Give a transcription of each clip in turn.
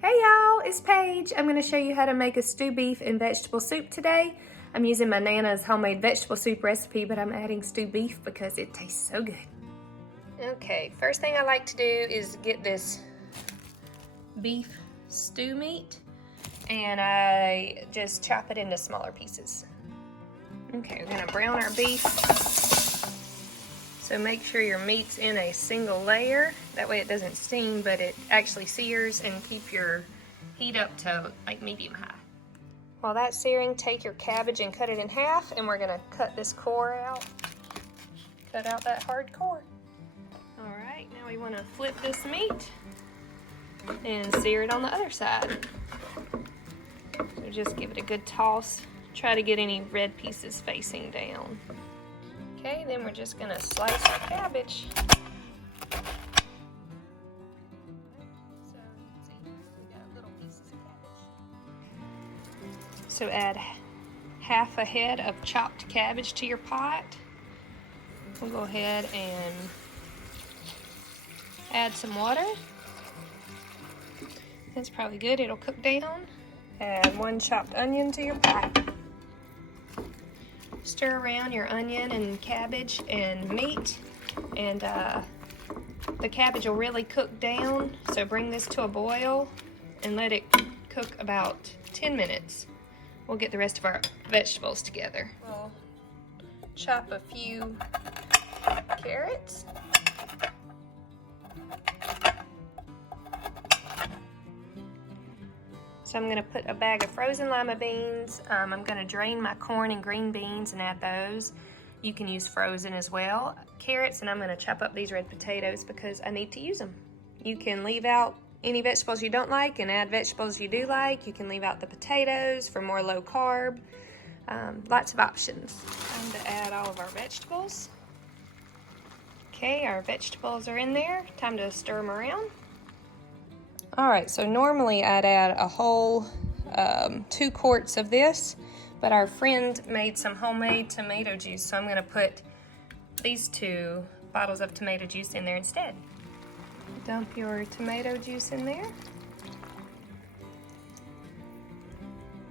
Hey y'all, it's Paige. I'm going to show you how to make a stew beef and vegetable soup today. I'm using my Nana's homemade vegetable soup recipe, but I'm adding stew beef because it tastes so good. Okay, first thing I like to do is get this beef stew meat and I just chop it into smaller pieces. Okay, we're going to brown our beef. So make sure your meat's in a single layer. That way it doesn't steam, but it actually sears, and keep your heat up to like medium high. While that's searing, take your cabbage and cut it in half, and we're gonna cut this core out. Cut out that hard core. All right, now we wanna flip this meat and sear it on the other side. So just give it a good toss. Try to get any red pieces facing down. Okay, then we're just gonna slice our cabbage. So add half a head of chopped cabbage to your pot. We'll go ahead and add some water. That's probably good, it'll cook down. Add 1 chopped onion to your pot. Stir around your onion and cabbage and meat, and the cabbage will really cook down, so bring this to a boil and let it cook about 10 minutes. We'll get the rest of our vegetables together. We'll chop a few carrots. So I'm going to put a bag of frozen lima beans. I'm going to drain my corn and green beans and add those. You can use frozen as well. Carrots, and I'm going to chop up these red potatoes because I need to use them. You can leave out any vegetables you don't like and add vegetables you do like. You can leave out the potatoes for more low carb. Lots of options. Time to add all of our vegetables. Okay, our vegetables are in there. Time to stir them around. All right, so normally I'd add a whole 2 quarts of this, but our friend made some homemade tomato juice, so I'm gonna put these 2 bottles of tomato juice in there instead. Dump your tomato juice in there.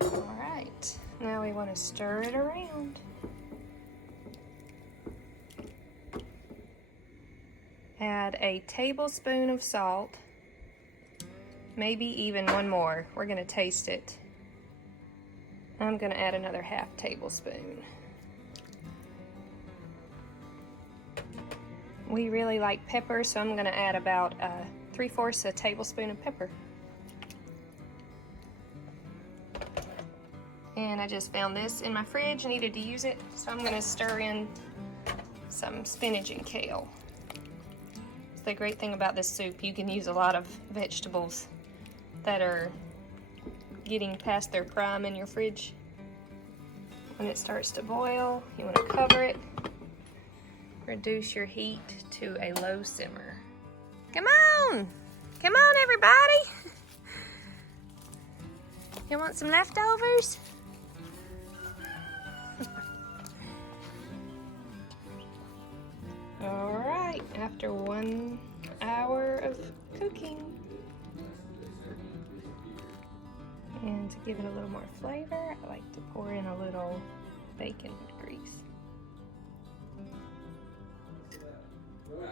All right, now we wanna stir it around. Add a tablespoon of salt. Maybe even 1 more. We're gonna taste it. I'm gonna add another half tablespoon. We really like pepper, so I'm gonna add about 3/4 a tablespoon of pepper. And I just found this in my fridge, needed to use it, so I'm gonna stir in some spinach and kale. It's the great thing about this soup, you can use a lot of vegetables that are getting past their prime in your fridge. When it starts to boil, you want to cover it. Reduce your heat to a low simmer. Come on! Come on, everybody! You want some leftovers? All right, after 1 hour of cooking, and to give it a little more flavor, I like to pour in a little bacon grease.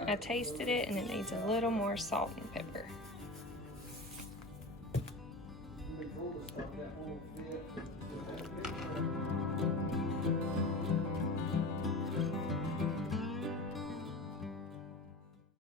I tasted it and it needs a little more salt and pepper.